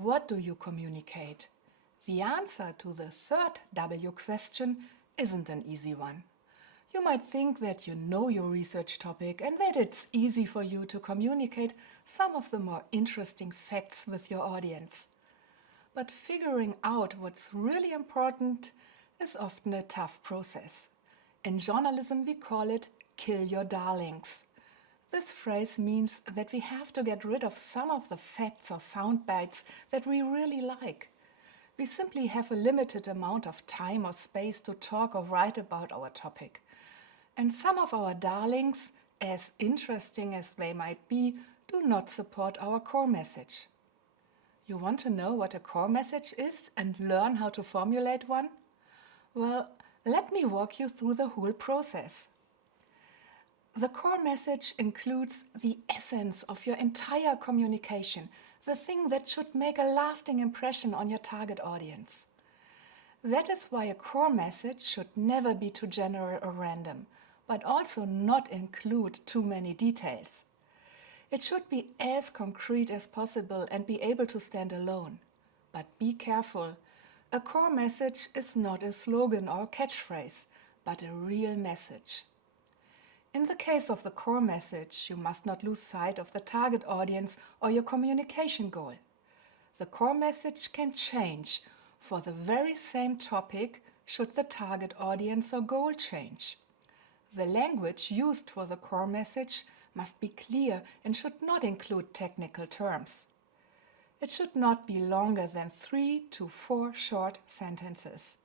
What do you communicate? The answer to the third W question isn't an easy one. You might think that you know your research topic and that it's easy for you to communicate some of the more interesting facts with your audience. But figuring out what's really important is often a tough process. In journalism, we call it kill your darlings. This phrase means that we have to get rid of some of the facts or sound bites that we really like. We simply have a limited amount of time or space to talk or write about our topic. And some of our darlings, as interesting as they might be, do not support our core message. You want to know what a core message is and learn how to formulate one? Well, let me walk you through the whole process. The core message includes the essence of your entire communication, the thing that should make a lasting impression on your target audience. That is why a core message should never be too general or random, but also not include too many details. It should be as concrete as possible and be able to stand alone. But be careful. A core message is not a slogan or a catchphrase, but a real message. In the case of the core message, you must not lose sight of the target audience or your communication goal. The core message can change for the very same topic should the target audience or goal change. The language used for the core message must be clear and should not include technical terms. It should not be longer than 3 to 4 short sentences.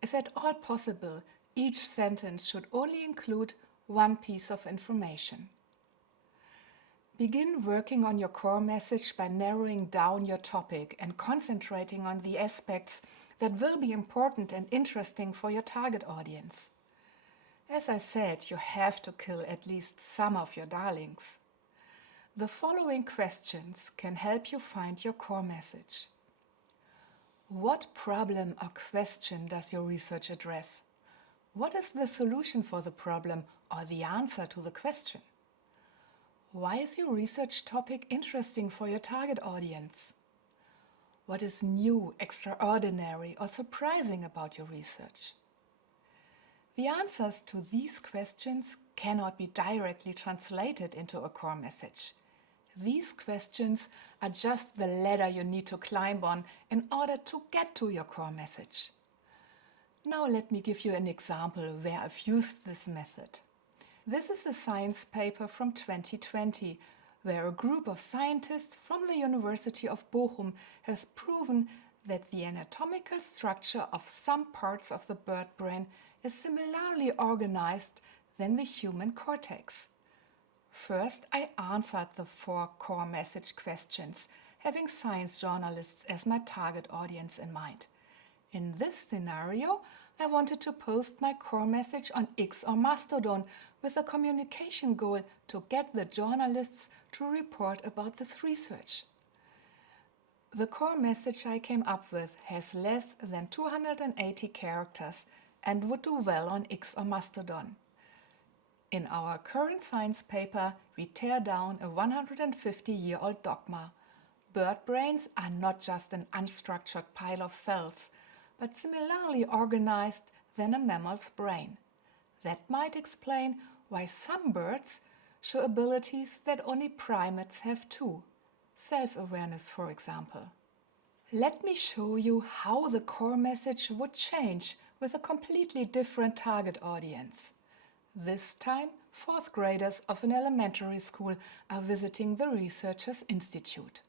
If at all possible, each sentence should only include one piece of information. Begin working on your core message by narrowing down your topic and concentrating on the aspects that will be important and interesting for your target audience. As I said, you have to kill at least some of your darlings. The following questions can help you find your core message. What problem or question does your research address? What is the solution for the problem or the answer to the question? Why is your research topic interesting for your target audience? What is new, extraordinary, or surprising about your research? The answers to these questions cannot be directly translated into a core message. These questions are just the ladder you need to climb on in order to get to your core message. Now let me give you an example where I've used this method. This is a science paper from 2020, where a group of scientists from the University of Bochum has proven that the anatomical structure of some parts of the bird brain is similarly organized than the human cortex. First, I answered the 4 core message questions, having science journalists as my target audience in mind. In this scenario, I wanted to post my core message on X or Mastodon with a communication goal to get the journalists to report about this research. The core message I came up with has less than 280 characters and would do well on X or Mastodon. In our current science paper, we tear down a 150-year-old dogma. Bird brains are not just an unstructured pile of cells, but similarly organized than a mammal's brain. That might explain why some birds show abilities that only primates have too. Self-awareness, for example. Let me show you how the core message would change with a completely different target audience. This time, 4th graders of an elementary school are visiting the Researchers' Institute.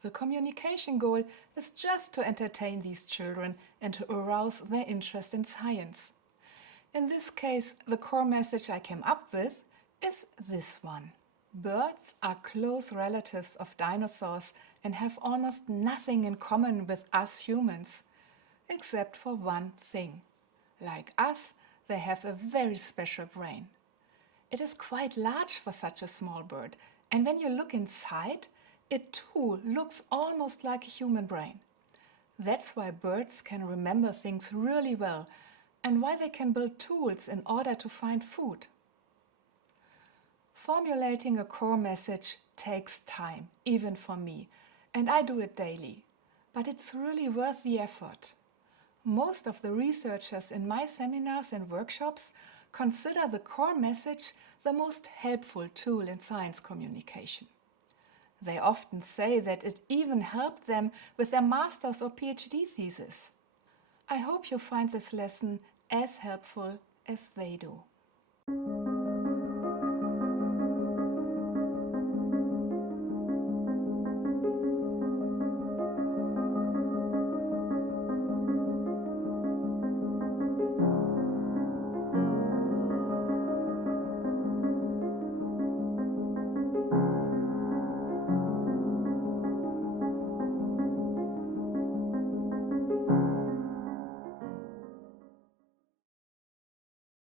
The communication goal is just to entertain these children and to arouse their interest in science. In this case, the core message I came up with is this one. Birds are close relatives of dinosaurs and have almost nothing in common with us humans, except for one thing. Like us, they have a very special brain. It is quite large for such a small bird, and when you look inside, it too looks almost like a human brain. That's why birds can remember things really well and why they can build tools in order to find food. Formulating a core message takes time, even for me, and I do it daily. but it's really worth the effort. Most of the researchers in my seminars and workshops consider the core message the most helpful tool in science communication. They often say that it even helped them with their master's or PhD thesis. I hope you find this lesson as helpful as they do.